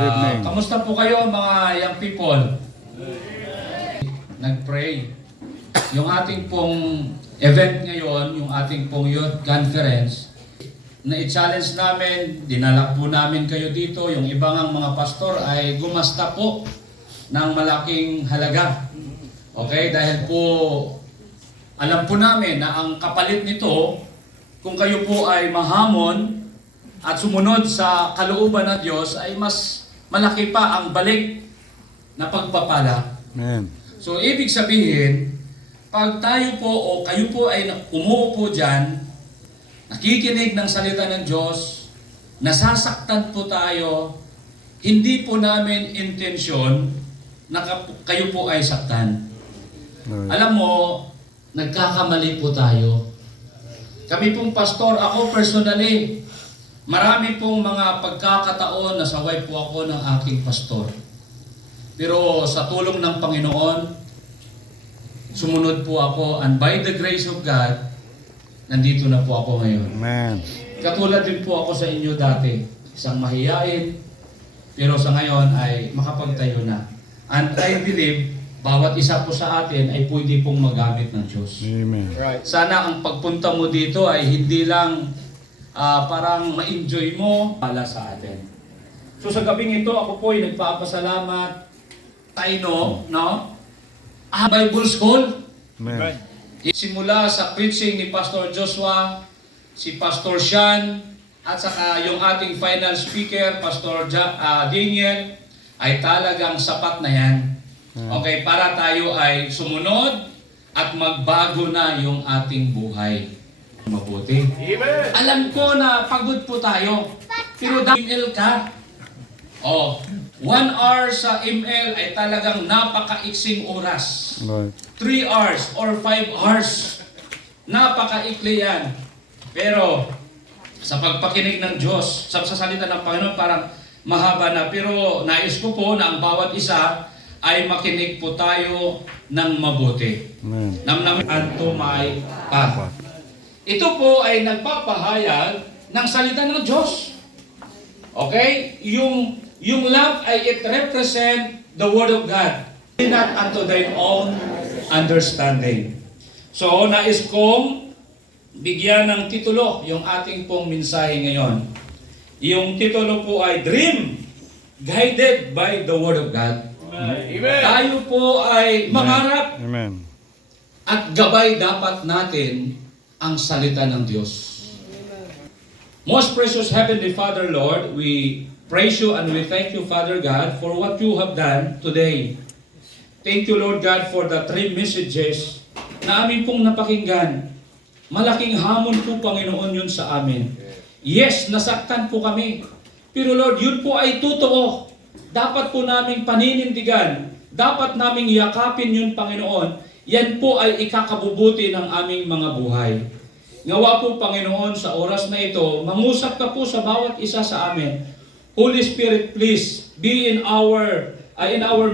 evening. Kamusta po kayo mga young people? Nag-pray. Yung ating pong event ngayon, yung ating pong youth conference, na i-challenge namin, dinala po namin kayo dito, yung ibang mga pastor ay gumasta po ng malaking halaga. Okay? Dahil po, alam po namin na ang kapalit nito, kung kayo po ay mahamon at sumunod sa kalooban ng Diyos, ay mas malaki pa ang balik na pagpapala. Amen. So, ibig sabihin, pag tayo po o kayo po ay umuupo dyan, nakikinig ng salita ng Diyos, nasasaktan po tayo, hindi po namin intensyon na kayo po ay saktan. Alright. Alam mo, nagkakamali po tayo. Kami pong pastor, ako personally, marami pong mga pagkakataon na saway po ako ng aking pastor. Pero sa tulong ng Panginoon, sumunod po ako, and by the grace of God, nandito na po ako ngayon. Amen. Katulad din po ako sa inyo dati, isang mahiyain, pero sa ngayon ay makapagtayo na. And I believe, bawat isa po sa atin ay pwede pong magamit ng Diyos. Amen. Right. Sana ang pagpunta mo dito ay hindi lang parang ma-enjoy mo para sa atin. So sa gabing ito, ako po ay nagpapasalamat tayo, no? Bible School. Amen. Simula sa preaching ni Pastor Joshua, si Pastor Sean, at saka yung ating final speaker, Pastor Daniel, ay talagang sapat na yan. Okay, para tayo ay sumunod at magbago na yung ating buhay. Mabuti. Amen. Alam ko na pagod po tayo, pero email ka. 1 hour sa email ay talagang napakaiksing oras. Right. 3 hours or 5 hours. Napakaikli yan. Pero sa pagpakinig ng Diyos, sa salita ng Panginoon, parang mahaba na. Pero nais ko po na ang bawat isa ay makinig po tayo ng mabuti. Amen. Namnamin unto my path. Ito po ay nagpapahayag ng salita ng Diyos. Okay? Yung love ay it represent the Word of God. Not unto thine own understanding. So, nais kong bigyan ng titulo yung ating pong mensahe ngayon. Yung titulo po ay Dream Guided by the Word of God. Amen. Tayo po ay mangarap Amen. at gabay dapat natin ang salita ng Diyos. Most precious Heavenly Father, Lord, we praise you and we thank you, Father God, for what you have done today. Thank you, Lord God, for the 3 messages na amin pong napakinggan. Malaking hamon po, Panginoon, yun sa amin. Yes, nasaktan po kami. Pero Lord, yun po ay totoo. Dapat po naming paninindigan. Dapat naming yakapin yun, Panginoon. Yan po ay ikakabubuti ng aming mga buhay. Ngawa po, Panginoon, sa oras na ito, mangusap ka po sa bawat isa sa amin. Holy Spirit, please be in our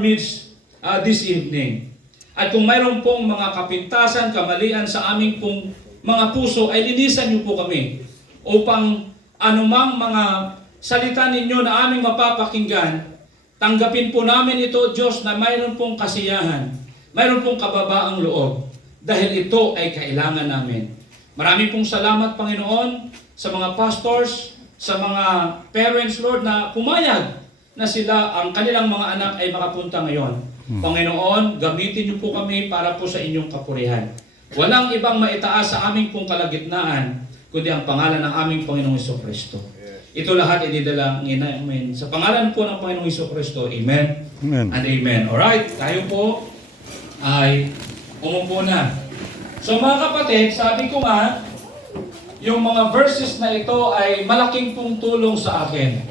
midst this evening. At kung mayroon pong mga kapintasan, kamalian sa aming pong mga puso, ay linisan niyo po kami upang anumang mga salita ninyo na aming mapapakinggan, tanggapin po namin ito, Diyos, na mayroon pong kasiyahan, mayroon pong kababaang loob, dahil ito ay kailangan namin. Marami pong salamat, Panginoon, sa mga pastors, sa mga parents, Lord, na pumayag na sila, ang kanilang mga anak ay makapunta ngayon. Panginoon, gamitin niyo po kami para po sa inyong kapurihan. Walang ibang maitaas sa aming pong kalagitnaan, kundi ang pangalan ng aming Panginoong Jesucristo. Ito lahat ay didala ng Amen. Sa pangalan po ng Panginoong Jesucristo, Amen, Amen. and Amen. Alright, tayo po ay umupo na. So mga kapatid, sabi ko nga, yung mga verses na ito ay malaking pong tulong sa akin.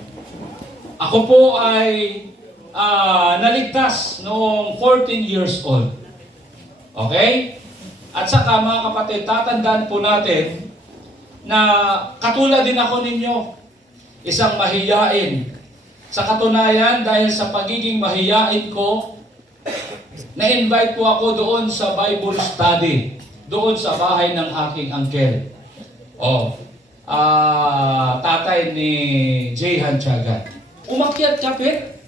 Ako po ay naligtas noong 14 years old. Okay? At saka mga kapatid, tatandaan po natin na katulad din ako ninyo, isang mahiyain. Sa katunayan, dahil sa pagiging mahiyain ko, na-invite po ako doon sa Bible study, doon sa bahay ng aking uncle. tatay ni Jay Hanchagat. Umakyat ka, Pet.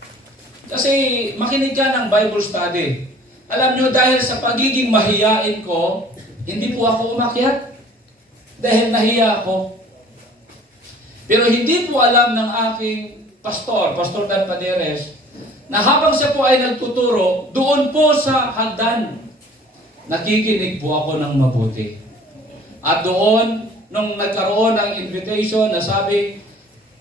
Kasi makinig ka ng Bible study. Alam nyo, dahil sa pagiging mahiyain ko, hindi po ako umakyat. Dahil nahiya ako. Pero hindi po alam ng aking pastor, Pastor Dan Paderes, na habang siya po ay nagtuturo, doon po sa hagdan, nakikinig po ako ng mabuti. At doon, nung nagkaroon ng invitation na sabi,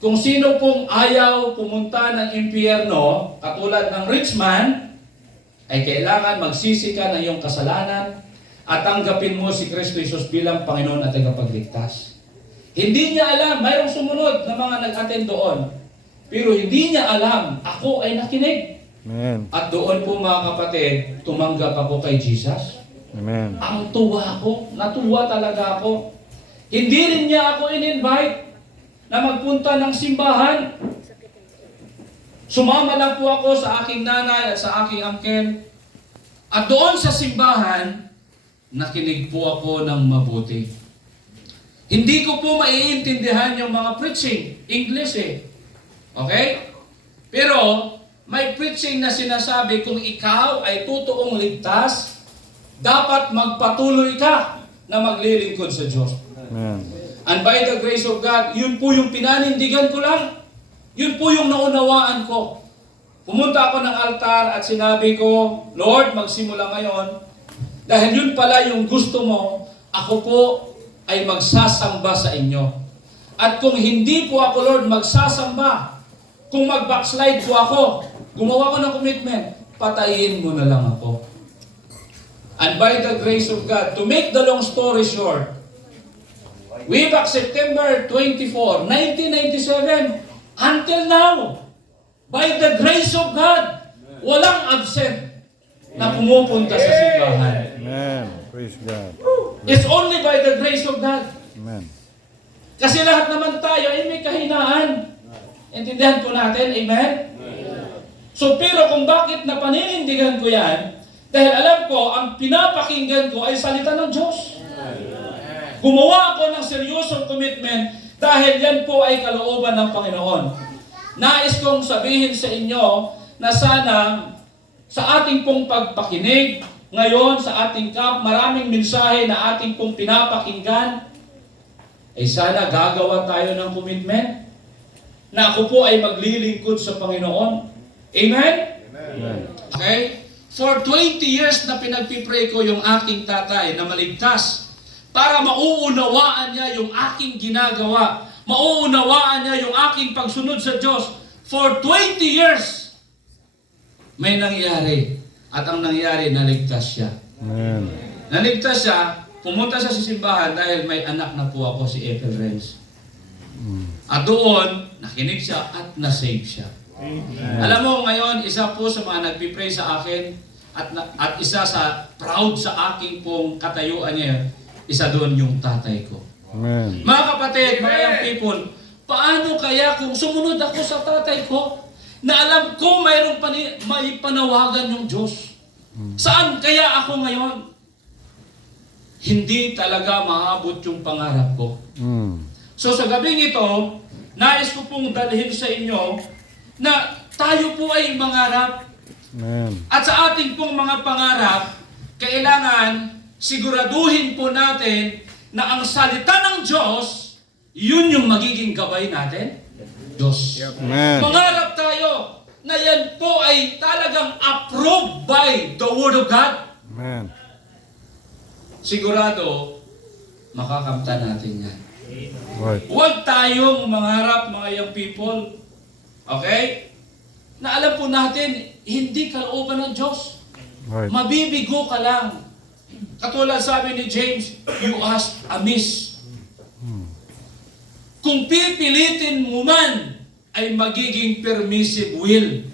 kung sino pong ayaw pumunta ng impyerno, katulad ng rich man, ay kailangan magsisi ka ng iyong kasalanan at tanggapin mo si Kristo Jesus bilang Panginoon at tagapagligtas. Hindi niya alam, mayroong sumunod na mga nag-attend doon. Pero hindi niya alam, ako ay nakinig. Amen. At doon po mga kapatid, tumanggap ako kay Jesus. Amen. Ang tuwa ko, natuwa talaga ako. Hindi rin niya ako in-invite na magpunta ng simbahan. Sumama lang po ako sa aking nanay at sa aking angken. At doon sa simbahan, nakinig po ako ng mabuti. Hindi ko po maiintindihan yung mga preaching, English eh. Okay? Pero, may preaching na sinasabi kung ikaw ay totoong ligtas, dapat magpatuloy ka na maglilingkod sa Diyos. Amen. And by the grace of God, yun po yung pinanindigan ko lang. Yun po yung naunawaan ko. Pumunta ako ng altar at sinabi ko, Lord, magsimula ngayon. Dahil yun pala yung gusto mo, ako po ay magsasamba sa inyo. At kung hindi po ako, Lord, magsasamba, kung mag-backslide po ako, gumawa ko ng commitment, patayin mo na lang ako. And by the grace of God, to make the long story short, way back September 24, 1997, until now, by the grace of God, walang absent na pumupunta sa simbahan. Amen. Praise God. It's only by the grace of God. Amen. Kasi lahat naman tayo ay may kahinaan. Intindihan po natin, amen? So, pero kung bakit napaninindigan ko yan, dahil alam ko, ang pinapakinggan ko ay salita ng Diyos. Gumawa ako ng seryosong commitment dahil yan po ay kalooban ng Panginoon. Nais kong sabihin sa inyo na sana sa ating pong pagpakinig ngayon sa ating camp, maraming mensahe na ating pong pinapakinggan, ay sana gagawa tayo ng commitment na ako po ay maglilingkod sa Panginoon. Amen? Amen. Okay? For 20 years na pinagpipray ko yung aking tatay na maligtas para mauunawaan niya yung aking ginagawa. Mauunawaan niya yung aking pagsunod sa Diyos. For 20 years, may nangyari. At ang nangyari, naligtas siya. Amen. Naligtas siya, pumunta siya sa simbahan dahil may anak na po ako, si Ethel Renz. At doon, nakinig siya at nasave siya. Alam mo, ngayon, isa po sa mga nagpipray sa akin at isa sa proud sa aking pong katayuan niya, isa doon yung tatay ko. Amen. Mga kapatid, mga young people, paano kaya kung sumunod ako sa tatay ko na alam ko mayroong may panawagan yung Diyos? Saan kaya ako ngayon? Hindi talaga maabot yung pangarap ko. So sa gabing ito, nais ko pong dalhin sa inyo na tayo po ay mangarap. Amen. At sa ating pong mga pangarap, kailangan siguraduhin po natin na ang salita ng Diyos, yun yung magiging gabay natin. Diyos. Amen. Mangarap tayo na yan po ay talagang approved by the Word of God. Amen. Sigurado, makakamta natin yan. Right. Huwag tayong mangarap, mga young people. Okay? Na alam po natin, hindi kalooban ng Diyos. Right. Mabibigo ka lang. Katulad sabi ni James, you ask amiss. Kung pipilitin mo man, ay magiging permissive will.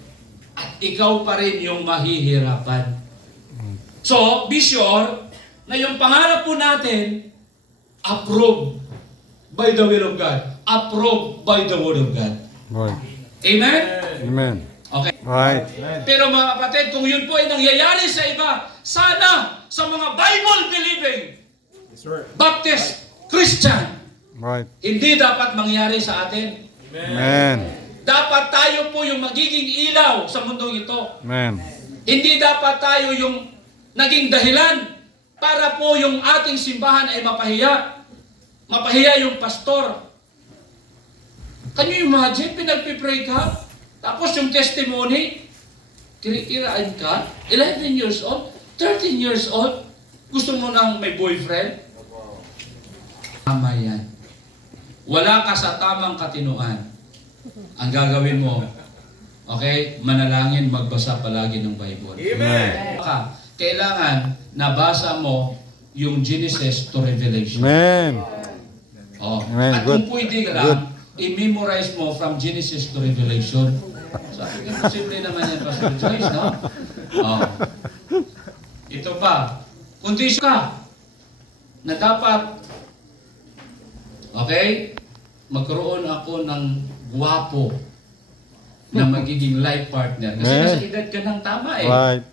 At ikaw pa rin yung mahihirapan. So, be sure na yung pangarap po natin, approved by the will of God. Approved by the Word of God. Right. Amen? Amen. Okay. Right. Pero mga kapatid, kung yun po ay nangyayari sa iba, sana sa mga Bible-believing Baptist Christian, Right. hindi dapat mangyari sa atin. Amen. Dapat tayo po yung magiging ilaw sa mundong ito. Amen. Hindi dapat tayo yung naging dahilan para po yung ating simbahan ay mapahiya. Mapahiya yung pastor. Can you imagine, pinagpipray ka, tapos yung testimony, kirikiraan ka, 11 years old, 13 years old, gusto mo nang may boyfriend? Tama yan. Wala ka sa tamang katinuan. Ang gagawin mo, okay, manalangin, magbasa palagi ng Bible. Amen. Kailangan nabasa mo yung Genesis to Revelation. Amen. Oh. Amen. At Good. kung pwede ka lang, i-memorize mo from Genesis to Revelation. Sabi ko, simple naman yan, Pastor Joyce, no? Oh. Ito pa, kondisyon ka na dapat, okay, magkaroon ako ng gwapo na magiging life partner. Kasi Amen. nasa edad ka ng tama eh. Right.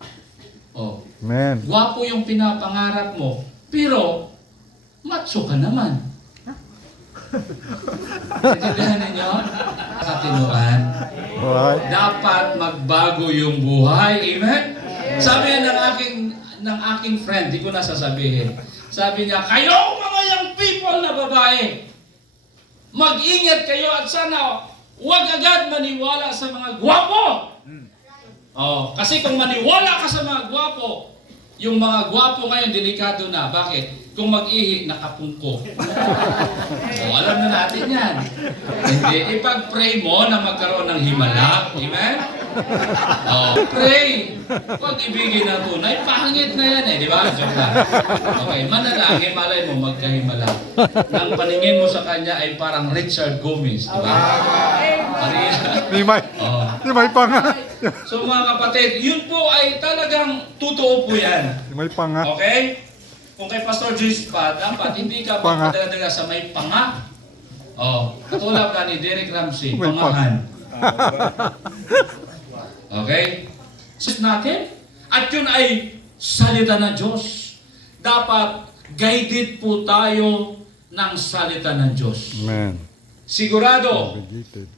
Oh. Amen. Gwapo yung pinapangarap mo, pero macho ka naman. Naintindihan ninyo? Katinuan. Right. Dapat magbago yung buhay. Amen? Sabi ng aking friend, di ko na sasabihin. Sabi niya, kayo mga young people na babae, mag-ingat kayo at sana huwag agad maniwala sa mga gwapo. Oh, kasi kung maniwala ka sa mga gwapo, yung mga gwapo ngayon delikado na. Bakit? Kung mag-ihi, nakapungko. Oh, alam na natin yan. Hindi, ipag-pray mo na magkaroon ng himala. Amen? Oh, pray. Huwag ibigin na tunay. Pangit na yan eh, di ba? Joke lang. Okay, manalangin, malay mo magkahimala. Nang paningin mo sa kanya ay parang Richard Gomez, di ba? Oh. May panga. So mga kapatid, yun po ay talagang totoo po yan. May panga. Okay? Kung kay Pastor Joyce pa, dapat hindi ka Panga. magpadala sa may panga. Oh, katulad ka ni Derek Ramsey, May pangahan. Okay? Sus natin, at yun ay salita ng Diyos. Dapat guided po tayo ng salita ng Diyos. Amen. Sigurado, Navigated.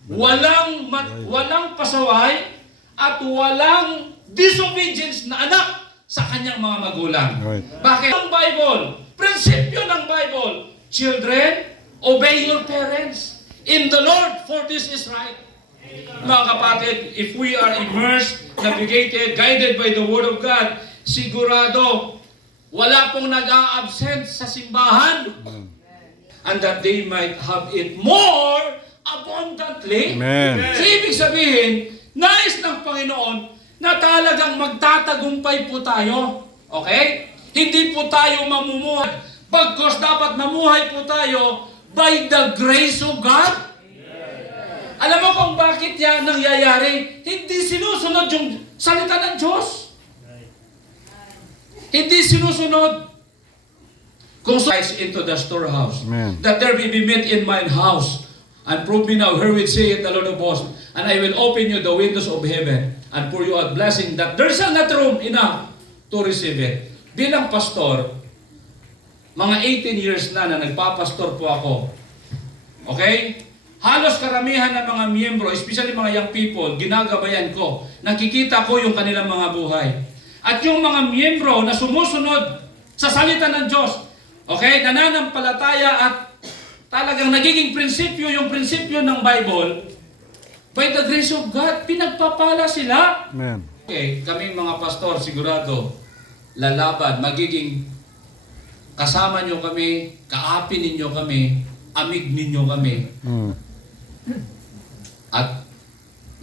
walang pasaway at walang disobedience na anak sa kanyang mga magulang. Right. Bakit? Ang Bible, prinsipyo ng Bible, children, obey your parents in the Lord, for this is right. Mga kapatid, if we are immersed, navigated, guided by the Word of God, sigurado, wala pong nag-a-absent sa simbahan, and that they might have it more abundantly. Amen. So, ibig sabihin, nais ng Panginoon na talagang magtatagumpay po tayo. Okay? Hindi po tayo mamumuhay. Bagkos dapat mamuhay po tayo by the grace of God. Alam mo kung bakit yan nangyayari? Hindi sinusunod yung salita ng Diyos. Hindi sinusunod. Kung into the storehouse, Amen. that there may be meat in mine house, and prove me now, herewith saith the Lord of hosts, and I will open you the windows of heaven, and pour you out blessing, that there shall not room enough to receive it. Bilang pastor, mga 18 years na nagpapastor po ako. Okay? Halos karamihan ng mga miyembro, especially mga young people, ginagabayan ko. Nakikita ko yung kanilang mga buhay. At yung mga miyembro na sumusunod sa salita ng Diyos, okay, nananampalataya at talagang nagiging prinsipyo, yung prinsipyo ng Bible, by the grace of God, pinagpapala sila. Amen. Okay, kaming mga pastor, sigurado, lalaban, magiging kasama nyo kami, kaapi ninyo kami, amig ninyo kami, at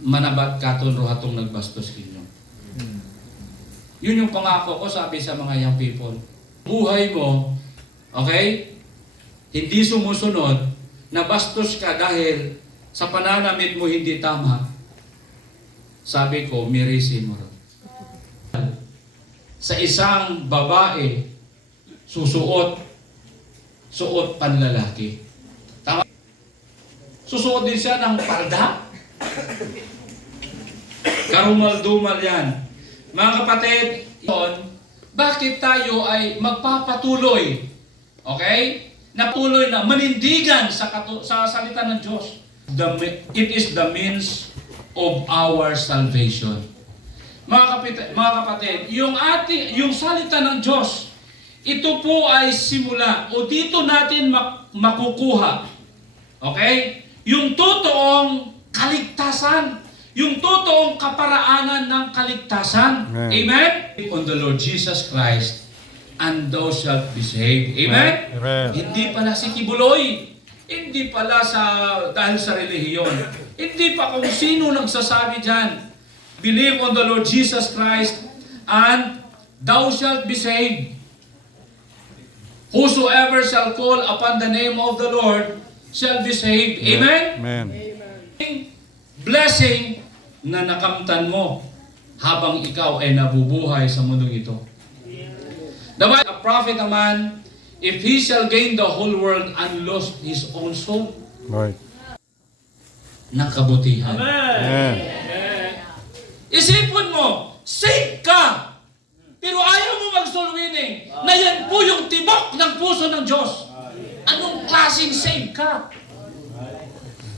manabat katon rohatong nagbastos kinyo. Yun yung pangako ko, sabi sa mga young people. Buhay mo, okay, hindi sumusunod, nabastos ka dahil sa pananamit mo hindi tama, sabi ko, mirisi mo rin. Sa isang babae, suot panlalaki. Tama? Susuot din siya ng palda. Karumal-dumal yan. Mga kapatid, bakit tayo ay magpapatuloy? Okay? Natuloy na manindigan sa salita ng Diyos. It is the means of our salvation. Mga kapatid, yung salita ng Diyos, ito po ay simula o dito natin makukuha. Okay? Yung totoong kaligtasan, yung totoong kaparaanan ng kaligtasan. Amen? On the Lord Jesus Christ, and thou shalt be saved. Amen? Amen. Hindi pala si Kibuloy. Hindi pala dahil sa relihiyon. Hindi pa kung sino nagsasabi dyan. Believe on the Lord Jesus Christ and thou shalt be saved. Whosoever shall call upon the name of the Lord shall be saved. Amen? Amen. Blessing na nakamtan mo habang ikaw ay nabubuhay sa mundong ito. The Bible, a prophet, a man, if he shall gain the whole world and lost his own soul, Right. ng kabutihan. Amen. Isipin mo, save ka! Pero ayaw mo mag-soul winning na yan po yung tibok ng puso ng Diyos. Anong klaseng save ka?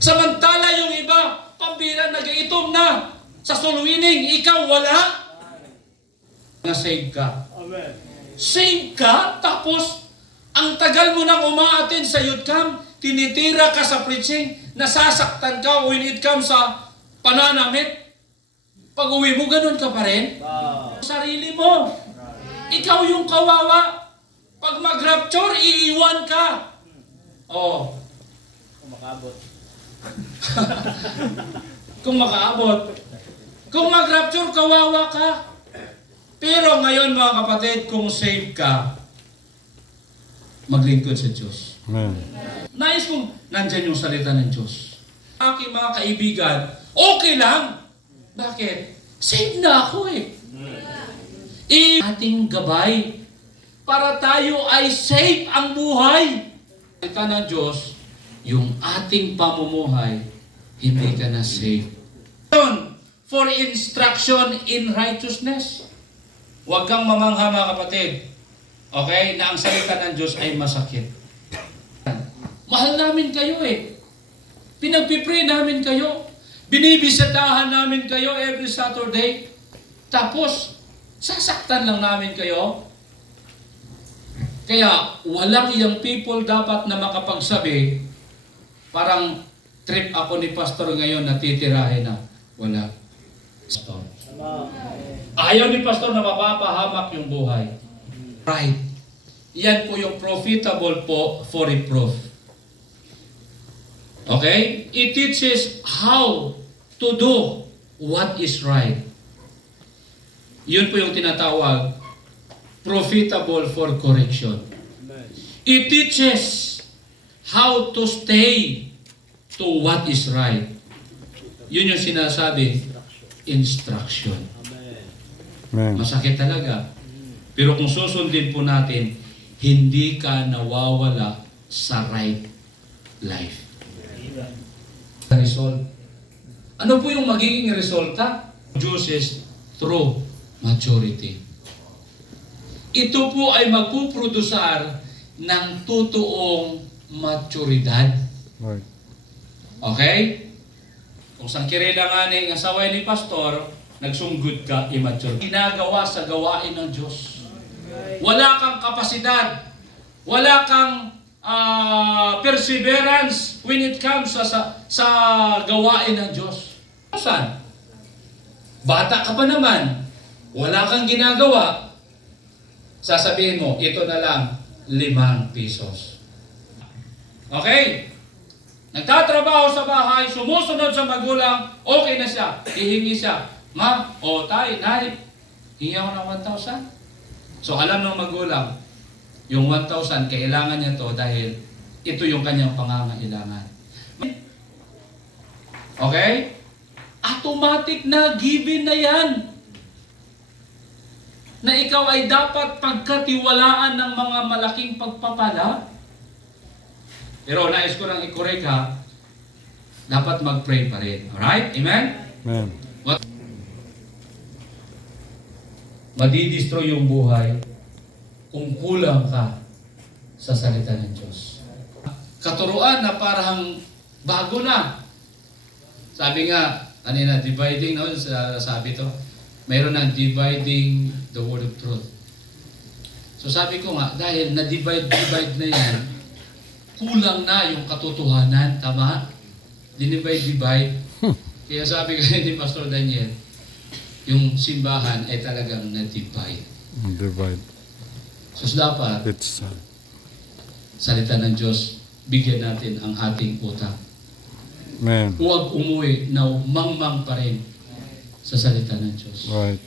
Samantala yung iba, pambira nag-iitom na sa soul winning, ikaw wala? Na-save ka. Save ka, tapos ang tagal mo nang umaatin sa youth camp, tinitira ka sa preaching, nasasaktan ka when it comes sa pananamit. Pag uwi mo, ganun ka pa rin. Sarili mo. Ikaw yung kawawa. Pag mag-rapture, iiwan ka. Oh. Kung makaabot. Kung makaabot. Kung mag-rapture, kawawa ka. Pero ngayon mga kapatid, kung safe ka, maglingkod sa Diyos. Amen. Nais kong nandyan yung salita ng Diyos. Aking mga kaibigan, okay lang. Bakit? Save na ako eh. Ating gabay para tayo ay save ang buhay. Salita ng Diyos, yung ating pamumuhay, hindi ka na save. For instruction in righteousness. Huwag kang mamangha mga kapatid. Okay? Na ang salita ng Diyos ay masakit. Mahal namin kayo eh. Pinagpipray namin kayo. Binibisitahan namin kayo every Saturday. Tapos, sasaktan lang namin kayo. Kaya, walang young people dapat na makapagsabi, parang trip ako ni Pastor ngayon na titirahin na. Wala. Pastor. Ayaw ni Pastor na mapapahamak yung buhay. Right. Yan po yung profitable po for reproof. Okay? It teaches how to do what is right. Yun po yung tinatawag profitable for correction. It teaches how to stay to what is right. Yun yung sinasabi, instruction. Amen. Masakit talaga. Pero kung susundin po natin, hindi ka nawawala sa right life. Result. Ano po yung magiging resulta? Produces through maturity. Ito po ay magpuprodusar ng totoong maturidad. Right. Okay? Kung sang kirela nga ni asaway ni Pastor, nagsunggod ka, immature. Ginagawa sa gawain ng Diyos. Wala kang kapasidad. Wala kang perseverance when it comes sa gawain ng Diyos. Saan? Bata ka pa naman. Wala kang ginagawa. Sasabihin mo, ito na lang, 5 pesos. Okay? Nagtatrabaho sa bahay, sumusunod sa magulang, okay na siya. Hihingi siya. Ma, o tay, nay, hingi ako ng 1,000. So alam ng magulang, yung 1,000, kailangan niya to dahil ito yung kanyang pangangailangan. Okay? Automatic na, given na yan. Na ikaw ay dapat pagkatiwalaan ng mga malaking pagpapala. Pero nais ko lang i-correct ha, dapat mag-pray pa rin. Alright? Amen? Amen. Madidestroy yung buhay kung kulang ka sa salita ng Diyos. Katuruan na parang bago na. Sabi nga, kanina, dividing, no? Sabi to, mayroon ng dividing the word of truth. So sabi ko nga, dahil na-divide na yan, kulang na yung katotohanan, tama? Dinivide. Kaya sabi ko ni Pastor Daniel, yung simbahan ay talagang na-divide. Divide. So dapat, It's salita ng Diyos, bigyan natin ang ating utak. man. Huwag umuwi na mangmang pa rin sa salita ng Diyos. Right.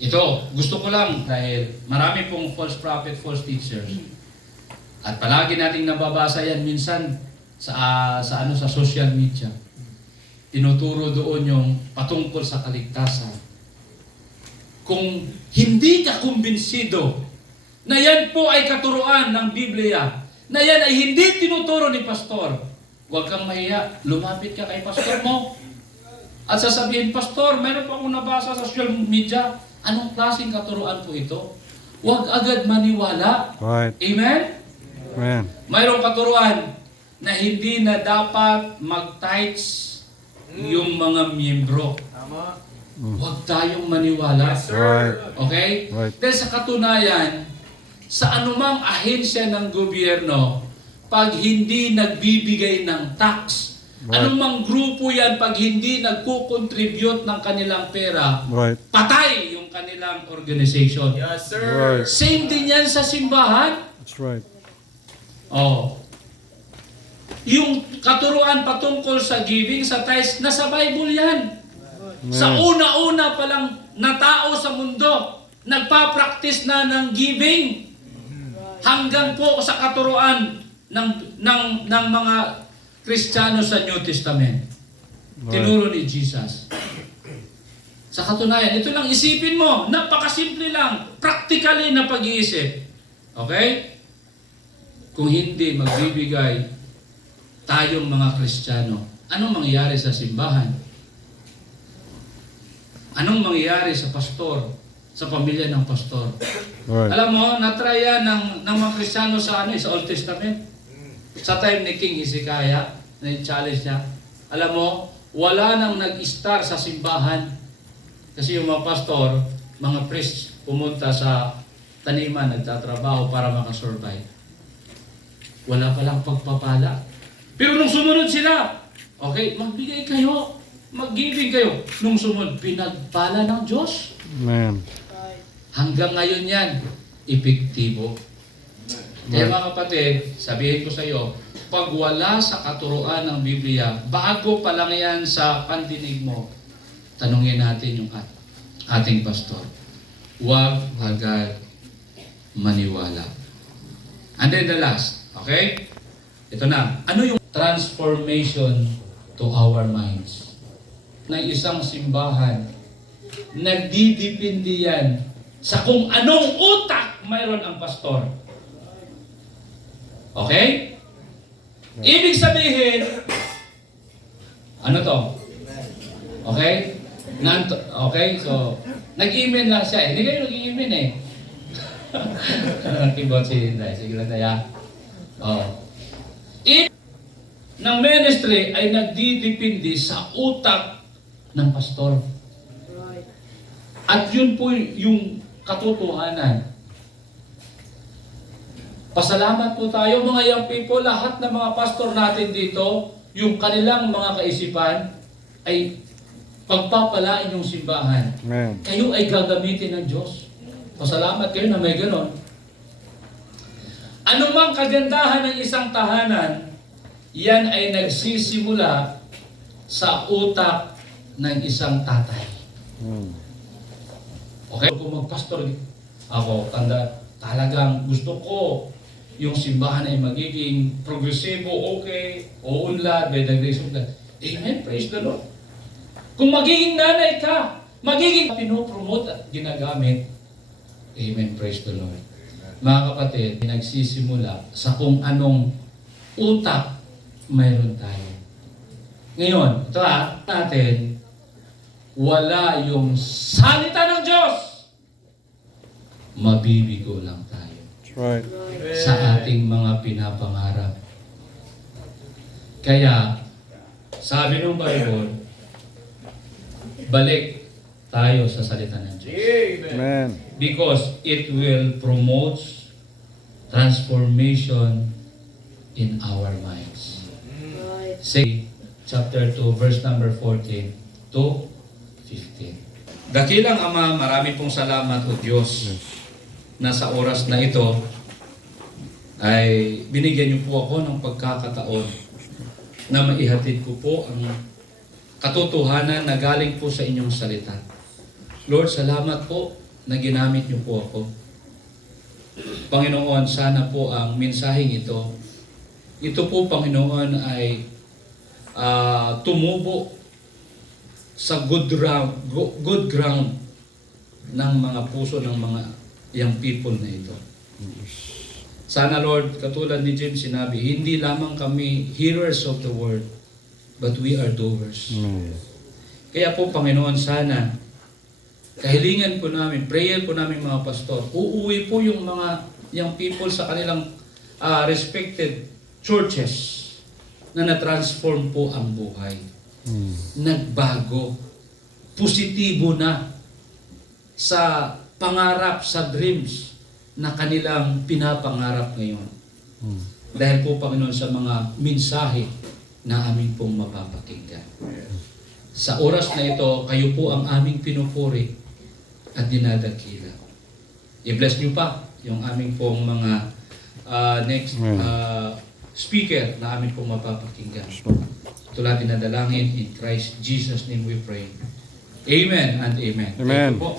Ito, gusto ko lang dahil marami pong false prophet, false teachers. At palagi nating nababasa yan minsan sa social media. Tinuturo doon yung patungkol sa kaligtasan. Kung hindi ka kumbinsido na yan po ay katuruan ng Biblia, na yan ay hindi tinuturo ni pastor, huwag kang mahiya, lumapit ka kay pastor mo. At sasabihin, Pastor, meron po akong nabasa sa social media. Anong klaseng katuruan po ito? Huwag agad maniwala. Right. Amen? Man. Mayroong katuruan na hindi na dapat mag-tithes yung mga miyembro. Huwag tayong maniwala. Right. Okay? Right. Dahil sa katunayan, sa anumang ahensya ng gobyerno, pag hindi nagbibigay ng tax, Right. anumang grupo yan, pag hindi nagko-contribute ng kanilang pera, Right. patay yung kanilang organization. Yes, sir. Right. Same din yan sa simbahan. That's right. Oh. Yung katuruan patungkol sa giving, sa tithes, nasa Bible yan. Sa una-una pa lang na tao sa mundo, nagpa-practice na ng giving. Hanggang po sa katuruan ng mga Kristiyano sa New Testament. Tinuro ni Jesus. Sa katunayan, ito lang isipin mo, napakasimple lang, practically na pag-iisip. Okay? Kung hindi magbibigay tayong mga Kristiyano, anong mangyayari sa simbahan? Anong mangyayari sa pastor? Sa pamilya ng pastor? Right. Alam mo, natry yan ng mga Kristiyano sa sa Old Testament. Sa time ni King Hezekiah, na-challenge niya, alam mo, wala nang nag-star sa simbahan. Kasi yung mga pastor, mga priest, pumunta sa taniman, nagtatrabaho para makasurvive. Wala palang pagpapala. Pero nung sumunod sila, okay, magbigay kayo, mag-giving kayo. Nung sumunod, pinagpala ng Diyos. Man. Hanggang ngayon yan, epektibo. Kaya mga kapatid, sabihin ko sa iyo, pag wala sa katuruan ng Biblia, bago pa lang yan sa pandinig mo, tanungin natin yung ating pastor. Huwag agad maniwala. And then the last, okay? Ito na. Ano yung transformation to our minds? Ng isang simbahan, nagdidipindi yan sa kung anong utak mayroon ang pastor. Okay? Ibig sabihin, ano to? Okay? Okay? So, nag-email lang siya. Hindi kayo nag-email eh. Nag-keyboard si Hinday. Sige lang tayo. Oh. Ng ministry ay nagdidipindi sa utak ng pastor. At yun po yung katotohanan. Pasalamat po tayo mga young people, lahat ng mga pastor natin dito, yung kanilang mga kaisipan ay pagpapalain yung simbahan. Man. Kayo ay gagamitin ng Diyos. Pasalamat kayo na may ganon. Ano mang kagandahan ng isang tahanan, yan ay nagsisimula sa utak ng isang tatay. Okay? Kung magpastor ako, talagang gusto ko yung simbahan ay magiging progresibo, okay, o unlad, by the grace of God. Amen, praise the Lord. Kung magiging nanay ka, magiging pinopromote at ginagamit, amen, praise the Lord. Mga kapatid, nagsisimula sa kung anong utak mayroon tayo. Ngayon, ito natin, wala yung salita ng Diyos, mabibigo lang tayo. That's right. Sa ating mga pinapangarap. Kaya, sabi ng Bible, balik tayo sa salita ng Diyos. Amen. Because it will promote transformation in our minds. Say, chapter 2, verse number 14 to 15. Dakilang Ama, marami pong salamat o Diyos na sa oras na ito ay binigyan niyo po ako ng pagkakataon na maihatid ko po ang katotohanan na galing po sa inyong salita. Lord, salamat po na ginamit niyo po ako. Panginoon, sana po ang mensaheng ito, po Panginoon ay tumubo sa good ground ng mga puso ng mga young people na ito. Sana Lord, katulad ni Jim sinabi, hindi lamang kami hearers of the word, but we are doers. Amen. Kaya po Panginoon, sana kahilingan po namin, prayer po namin mga pastor, uuwi po yung mga young people sa kanilang respected churches na na-transform po ang buhay. Nagbago. Positibo na sa pangarap, sa dreams na kanilang pinapangarap ngayon. Dahil po Panginoon sa mga mensahe na aming pong mapapakinggan. Sa oras na ito, kayo po ang aming pinupuri at dinadakila. I-bless niyo pa yung aming pong mga next speaker na aming pong mapapakinggan. Ito lang dinadalangin in Christ Jesus' name we pray. Amen and amen. Amen. Thank you po.